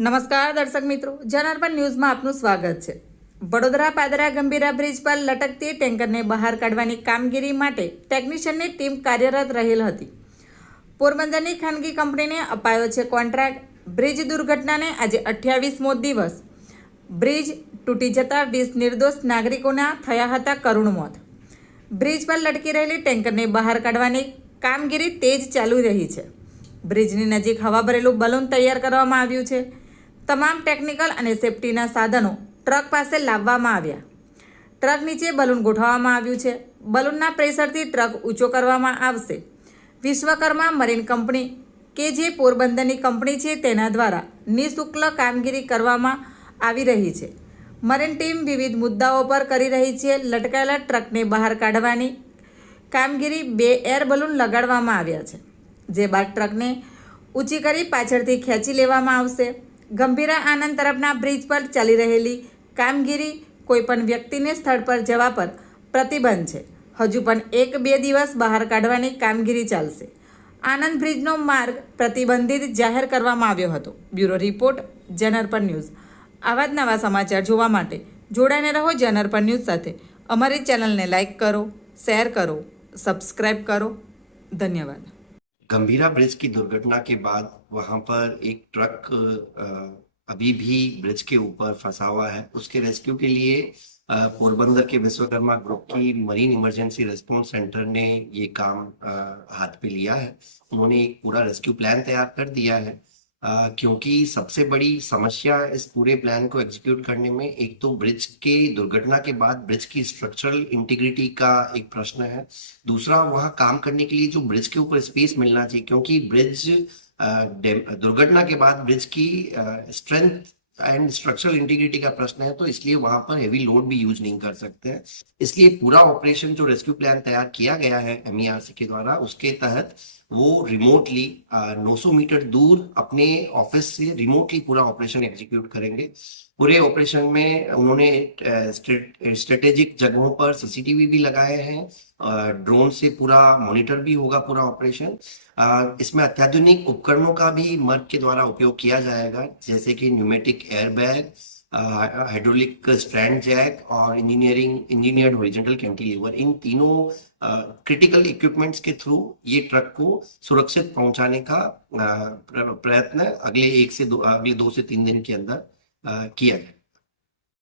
નમસ્કાર દર્શક મિત્રો, જનાર્પણ ન્યૂઝમાં આપનું સ્વાગત છે। વડોદરા પાદરા ગંભીરા બ્રિજ પર લટકતી ટેન્કરને બહાર કાઢવાની કામગીરી માટે ટેકનિશિયનની ટીમ કાર્યરત રહેલ હતી। પોરબંદરની ખાનગી કંપનીને અપાયો છે કોન્ટ્રાક્ટ। બ્રિજ દુર્ઘટનાને આજે 28મો દિવસ। બ્રિજ તૂટી જતા 20 નિર્દોષ નાગરિકોના થયા હતા કરુણ મોત। બ્રિજ પર લટકી રહેલી ટેન્કરને બહાર કાઢવાની કામગીરી તેજ ચાલુ રહી છે। બ્રિજની નજીક હવા ભરેલું બલૂન તૈયાર કરવામાં આવ્યું છે। તમામ ટેકનિકલ અને સેફટીના સાધનો ટ્રક પાસે લાવવામાં આવ્યા। ટ્રક નીચે બલૂન ગોઠવવામાં આવ્યું છે। બલૂનના પ્રેશરથી ટ્રક ઊંચો કરવામાં આવશે। વિશ્વકર્મા મરીન કંપની કે જે પોરબંદરની કંપની છે તેના દ્વારા નિઃશુલ્ક કામગીરી કરવામાં આવી રહી છે। મરીન ટીમ વિવિધ મુદ્દાઓ પર કરી રહી છે। લટકાયેલા ટ્રકને બહાર કાઢવાની કામગીરી 2 એર બલૂન લગાડવામાં આવ્યા છે, જે બાદ ટ્રકને ઊંચી કરી પાછળથી ખેંચી લેવામાં આવશે। ગંભીરા આનંદ તરફના બ્રિજ પર ચાલી રહેલી કામગીરી કોઈપણ વ્યક્તિને સ્થળ પર જવા પર પ્રતિબંધ છે। હજુ પણ 1-2 દિવસ બહાર કાઢવાની કામગીરી ચાલશે। આનંદ બ્રિજનો માર્ગ પ્રતિબંધિત જાહેર કરવામાં આવ્યો હતો। Bureau report, જનાર્પણ news. આવા જ નવા સમાચાર જોવા માટે જોડાઈને રહો જનાર્પણ ન્યૂઝ સાથે। અમારી ચેનલને લાઇક કરો, શેર કરો, સબસ્ક્રાઇબ કરો। धन्यवाद। गंभीरा ब्रिज की दुर्घटना के बाद वहां पर एक ट्रक अभी भी ब्रिज के ऊपर फंसा हुआ है। उसके रेस्क्यू के लिए पोरबंदर के विश्वकर्मा ग्रुप की मरीन इमरजेंसी रिस्पॉन्स सेंटर ने ये काम हाथ पे लिया है। उन्होंने एक पूरा रेस्क्यू प्लान तैयार कर दिया है, क्योंकि सबसे बड़ी समस्या इस पूरे प्लान को एग्जीक्यूट करने में एक तो ब्रिज के दुर्घटना के बाद ब्रिज की स्ट्रक्चरल इंटीग्रिटी का एक प्रश्न है। दूसरा, वहाँ काम करने के लिए जो ब्रिज के ऊपर स्पेस मिलना चाहिए, क्योंकि ब्रिज दुर्घटना के बाद ब्रिज की स्ट्रेंथ एंड स्ट्रक्चरल इंटीग्रिटी का प्रश्न है, तो इसलिए वहां पर हेवी लोड भी यूज नहीं कर सकते हैं। इसलिए पूरा ऑपरेशन जो रेस्क्यू प्लान तैयार किया गया है MERC के द्वारा, उसके तहत वो रिमोटली 900 मीटर दूर अपने ऑफिस से रिमोटली पूरा ऑपरेशन एग्जीक्यूट करेंगे। पूरे ऑपरेशन में उन्होंने स्ट्रेटेजिक जगहों पर CCTV भी लगाए हैं। ड्रोन से पूरा मॉनिटर भी होगा पूरा ऑपरेशन। इसमें अत्याधुनिक उपकरणों का भी मर्ग के द्वारा उपयोग किया जाएगा, जैसे कि pneumatic airbag, hydraulic strand jack और इंजीनियर्ड हॉरिजॉन्टल कैंटिलीवर। इन तीनों क्रिटिकल इक्विपमेंट्स के थ्रू ये ट्रक को सुरक्षित पहुंचाने का प्रयत्न अगले 2 से 3 दिन के अंदर किया जाए।